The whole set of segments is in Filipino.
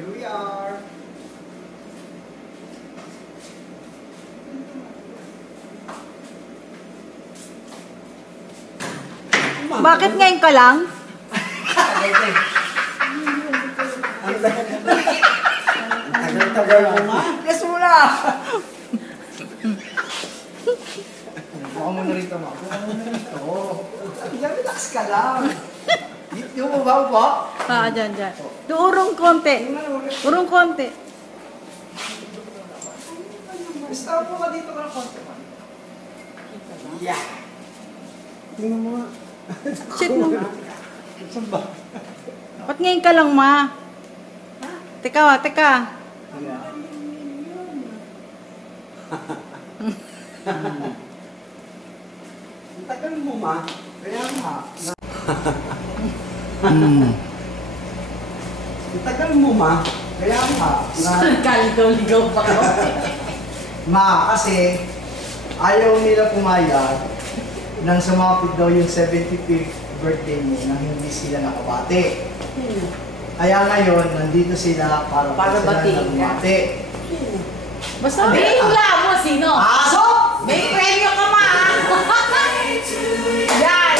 Here we are. Bakit ngayon ka lang? Tagal-tagal mo ma. Yes mo na. Buka mo na rito ma. Buka mo na rito. Relax ka lang. Di mo ba ba? Dyan. Urong konti. Urong konti. Stop mo ka dito ka ng konti ma. Yeah. Tingnan mo nga. Shit mo. Saan ba? Ba't ngayon ka lang, ma? Teka. Ang tagal mo ma. Kaya nga. Ang tagal mo ma. Kaya nga. Kaligaw-ligaw pa ko. Ma, kasi ayaw nila pumayag nang sumapit daw yung 75th birthday mo nang hindi sila nakabate. Kaya ngayon, nandito sila para batiin ka. bumati. Basta. Bingla mo, sino? Aso! May premyo ka ma! Yan!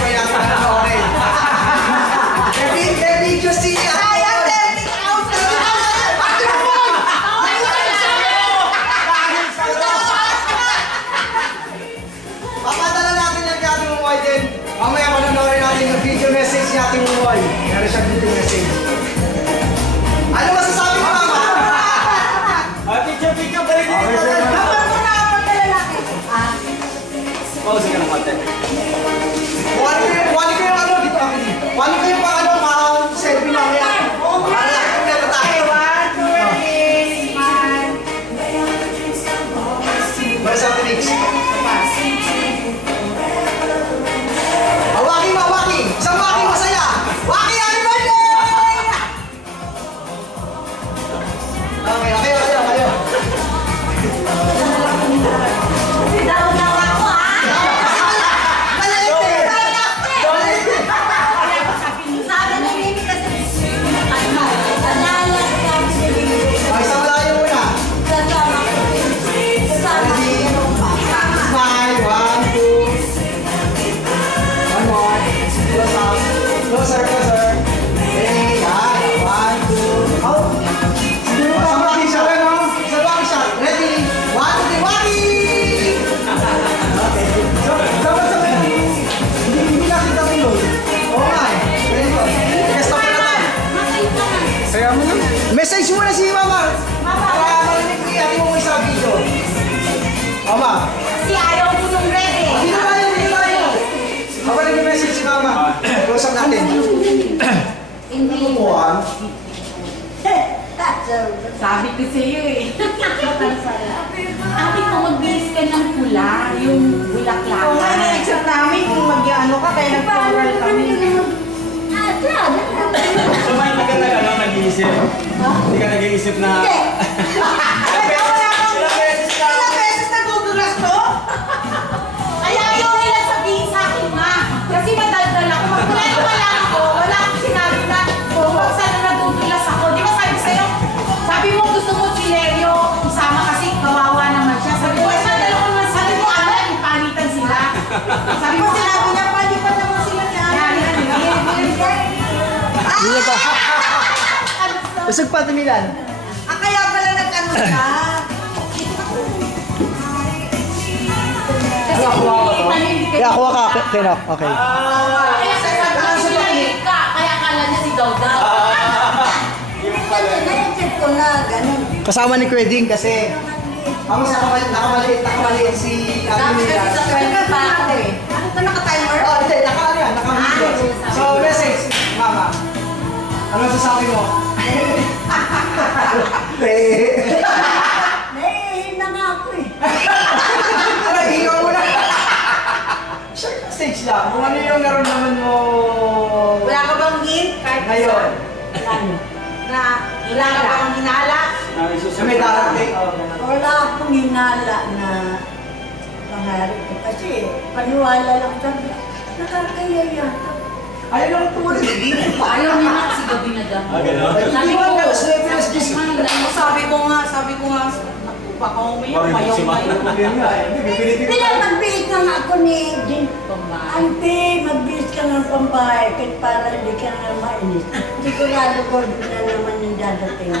sabay natin panoorin. May video si Kaya 30,000! Papadala natin yung Ate Mumoy din. Mamaya panoorin natin yung video message ni Ate Mumoy. Meron siyang video message. Ano masasabi mo, Mama? Picture, balik dito. Kapag mo na ako na lalaki. Pause ka ng konti. Wali kayo ano dito kami. Wali kayo pa ano, selfie mamaya. Para lang kung meron tayo. Basta Felix. Waki. Isang waki masaya. Waki, happy birthday! Okay, kayo. Daw-daw ako, ha? Maliit eh. Sabi ni Mimi kasi, ano, nalala ka si Mimi. Ay, isang malayo muna. Kasama ko. Kasama ko. Smile, 1, 2. One more. Closer. Okay, yan. 1, 2. Oh. Isang waki shot, ano? Isang waki shot. Ready? 1, 2, 3, waki! Okay. Sabay. Hindi natin tapilog. Oo nga eh. Very good. Okay, stop na tayo. Kaya mo na. Message muna si Mama. Para marinig ni Ate Mumoy sa video. Mama. Kasi ayaw mo nung ready. Dito tayo. Habang nag-message si Mama. Close up natin. Hindi. Buwan. Sabi ko sa iyo eh. Ate ko magbihis ka ng pula, yung bulaklak. Oo nga, na-exam namin kung mag-ano ka, kaya nag-oral kami. So, may hindi ka nag-iisip? Hindi ka nag-iisip na... Ilang beses ka? Ilang beses nagudulas to? Kaya ayaw nila sabihin sa akin, ma. Kasi madaldal ako. Magkulay pa lang ako. Wala akong sinabi na pag sana nagudulas ako. Di ba sabi sa'yo? Sabi mo gusto mo si Leo usama kasi kawawa naman siya. Sabi ko, madal ko naman. Sabi mo, alam, ipanitan sila. Sabi mo, sinabi niya, palipat naman sila ni Alan. Hindi pa. Usog pa tumilan. Kaya pala nag-ano siya. Kasi Kaya kuha ka, Kenok. Okay. Kaya sasabi ko sinahit ka. Kaya akala niya si Dawdaw. Na-check ko na, ganun. Kasama ni Kuya Ding kasi ang nakamaliit si Sabi kasi sa friend pa ako eh. Ano ito naka-timer? Oh, hindi, naka-video. So, message, Mama. Ano sasabi mo? Nahihina nga ako eh. Ano, higaw mo na. Short message lang. Kung ano yung naramdaman mo Wala ka bang hint? Kahit ngayon. Na wala ka bang hinala? Na may darating. Oh, ganun. Wala akong hinala na pangarap ko. Kasi paniwala lang sabi, nakakaya yata. Ayaw lang tumulog. Ayaw niya na kasi gabi na daw. Gano'n? Sabi ko, Sabi ko nga, naku, baka umiyak, Marunong si Mama. Yun nga eh. Hindi, pipilitin Hindi ko. magbihis na nga ako ni Jin. pambahay. Ante, magbihis ka ng pambahay kahit para hindi ka na mainis. Sigurado ko na naman yung dadating.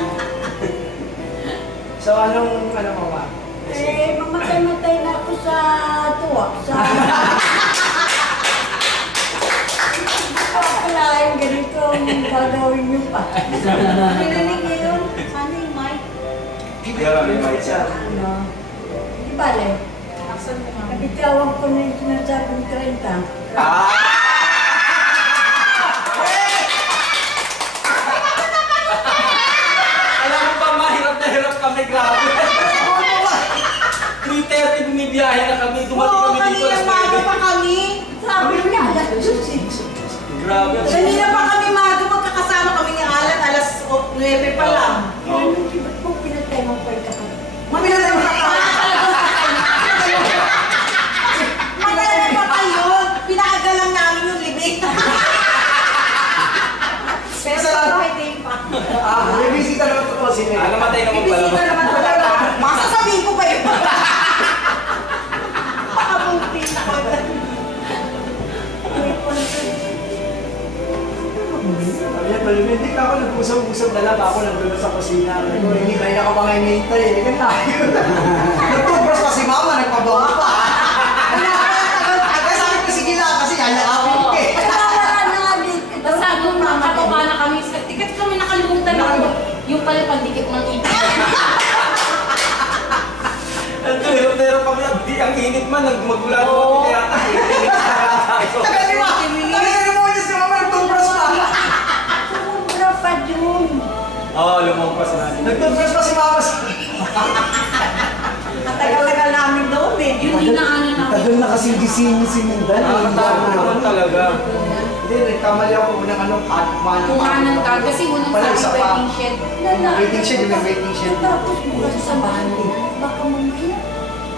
So, anong, ano mo ba? Eh, mamatay-matay na ako sa tuwa. Sa... Akalain ganito ang gagawin niyo pa. Narinig niyo yun? Sana yung mic. Kaya lang, may mic siya. Ano? Di bale? Nabitawan ko na yung sinasabing 30. Alam mo ba, mahirap na hirap kami, grabe. 3:30 bumibiyahe na kami, dumating Oo, kami dito. kanina maga pa kami. Sabi niya, alas 12. Grabe. Kanina pa kami maga, magkakasama kami ni Alan, alas 9 pa lang. Ano, ba't mo pinatay mo pa yung kapatid? Mabilis na pa Magalan pa kayo. Pinakagalang namin yung libing. Pero pwede pa. May bisita naman po si Mel. Namatay naman pala. Bibisita naman talaga. Masasabihin ko pa yun. Pakabuti na ko. Hindi ko na Sabi niya, Tol, hindi ka ako nag-usap-usap na lang ako nandun sa kusina. Sabi ko, hindi kayo nakapangay-nitay eh. Ganun tayo. Nagtubros pa si mama, nagpabawa pa. Kaya sabi ko, sige lang, kasi yayakapin ko eh. Wala na nga din. Basta nung nakatuwa na kami, tikat kami nakalimutan na yung pala pandikit ng ipin. Pero pag ang init man, magmula mo kaya tayo. Tagal mo! Tagal mo niya si mama, nagtubros pa. Sobra pa dun. Oo, lumampas na. Nagtubros pa si mama. Tagal-tagal namin doon eh. Yung hinaanan namin. Tagal na kasi gising si Mindan. Nakakatakot talaga. Hindi, nagkamali ako unang Kumanan ka kasi unang Pala, isa sabi pa. waiting shed. Waiting shed, yung may waiting shed. Tapos bukas sa bahay. Baka mamaya.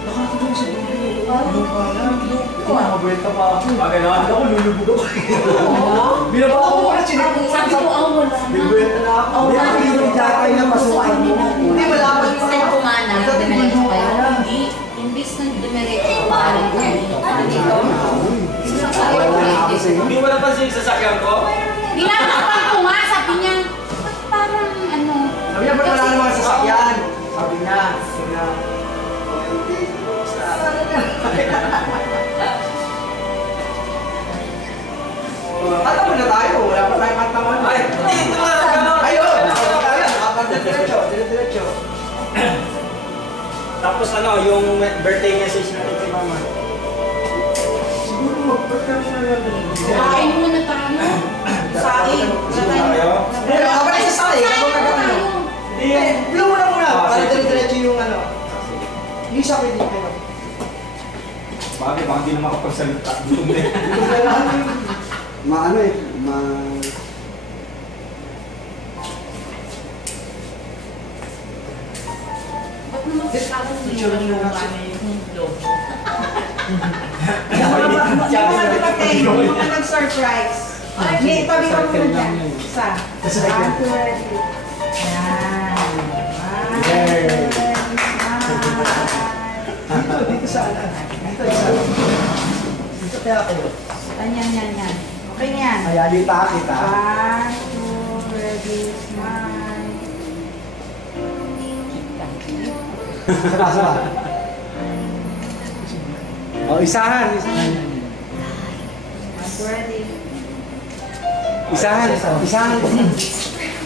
Nakakatulong sa buhay. Ano pa na? Kumakabuelta pa ako. Bagay naman. Ako, lulubog ako. Binaba ako muna, chinipong Sabi ko, wala na. Bigbuelta na ako. Oh, Hindi, hindi yung jakay na pasukan mo. Hindi, malapad pa. Instead kumanan, Dati dumiretso bundok kayo. na. Hindi. Imbis na dumiretso kumanan kami. Dito. Sasakyan ko dito. Hindi mo napansin yung sasakyan ko? Nilatakpan ko nga, sabi niya, "Ba't parang ano?" Sabi niya, ba't wala Kasi- namang sasakyan? Sabi niya, kanta mo na tayo, wala pa tayong kanta mo. Ay, dito na gano'n. Ayun! Diretso. Tapos ano, yung birthday message natin kay mama. Siguro mag-birthday siya lang. Kain muna tayo. Saing. Tayo? Hindi, makabalik sa sali. Hindi. Blow mo na muna. Ah, Para sige. diretso yung ano. Yung isa pwede kayo. Bakit? Baka hindi na makapagsalita. Gutom na yan. Maano eh, Ba't naman parang hindi yung logo? Yung mga nag-surprise. May itabi ko muna dyan. Isa. Second. Yan. Dito sa ano. Dito sa ano. Dito kaya kayo. Yan. Okay yan. Ayalita kita. 1, 2, ready, smile. Saka. Oh, isahan. Ready. Isahan.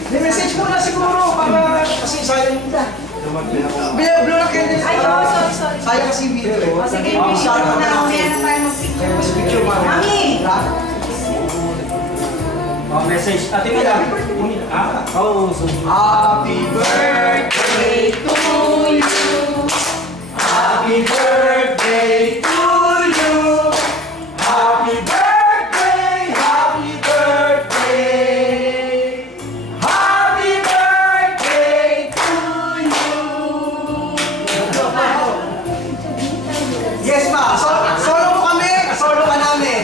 May message mo na siguro para kasi sayang na. Blow na kayo din. Ay, sorry. Sayang kasi video. O sige, picture mo na. Mamaya na tayo mag-picture. Mas picture mo. Mami! Oh, message. Ate Mila. Ah, oh, so. Happy birthday to you. Happy birthday to you. Happy birthday. Happy birthday. Happy birthday to you. Yes, ma. Solo mo kami. Solo ka namin.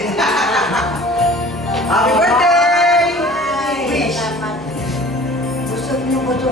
Happy birthday. Wish. Gusto niyo ko ito